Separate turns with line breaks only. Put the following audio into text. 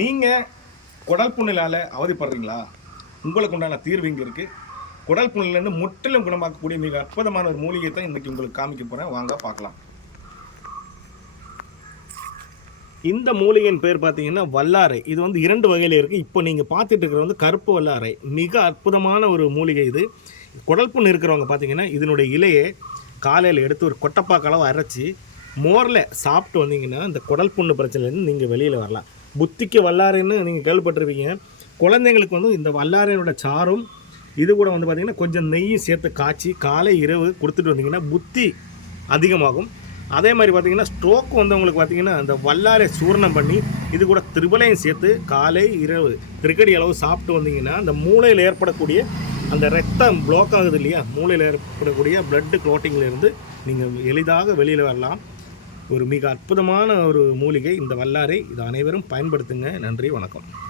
நீங்கள் குடல் புண்ணிலால் அவதிப்படுறீங்களா? உங்களுக்கு உண்டான தீர்வு இங்கே இருக்குது குடல் புண்ணிலேருந்து முற்றிலும் குணமாக்கக்கூடிய மிக அற்புதமான ஒரு மூலிகை தான் இன்றைக்கி உங்களுக்கு காமிக்க போகிறேன் வாங்க பார்க்கலாம். இந்த மூலிகையின் பேர் பார்த்தீங்கன்னா வல்லாரை. இது வந்து இரண்டு வகையில் இருக்குது இப்போ நீங்கள் பார்த்துட்டு இருக்கிற வந்து கருப்பு வல்லாரை. மிக அற்புதமான ஒரு மூலிகை இது. குடல் புண் இருக்கிறவங்க பார்த்தீங்கன்னா இதனுடைய இலையை காலையில் எடுத்து ஒரு கொட்டப்பாக்களவு அரைச்சி மோரில் சாப்பிட்டு வந்தீங்கன்னா இந்த குடல் புண்ணு பிரச்சனைலேருந்து நீங்கள் வெளியில் வரலாம். புத்திக்கு வல்லாரைன்னு நீங்கள் கேள்விப்பட்டிருப்பீங்க. குழந்தைங்களுக்கு வந்து இந்த வல்லாரையோட சாரும் இது கூட வந்து பார்த்திங்கன்னா கொஞ்சம் நெய்யும் சேர்த்து காய்ச்சி காலை இரவு கொடுத்துட்டு வந்தீங்கன்னா புத்தி அதிகமாகும். அதே மாதிரி பார்த்தீங்கன்னா ஸ்ட்ரோக் வந்தவங்களுக்கு பார்த்தீங்கன்னா அந்த வல்லாரை சூர்ணம் பண்ணி இது கூட திரிபலையும் சேர்த்து காலை இரவு திருக்கடி அளவு சாப்பிட்டு வந்தீங்கன்னா அந்த மூளையில் ஏற்படக்கூடிய அந்த ரத்தம் பிளாக் ஆகுது இல்லையா? மூளையில் ஏற்படக்கூடிய பிளட்டு இருந்து நீங்கள் எளிதாக வெளியில் வரலாம். ஒரு மிக அற்புதமான ஒரு மூலிகை. இந்த வல்லாரை இது அனைவரும் பயன்படுத்துங்க. நன்றி வணக்கம்.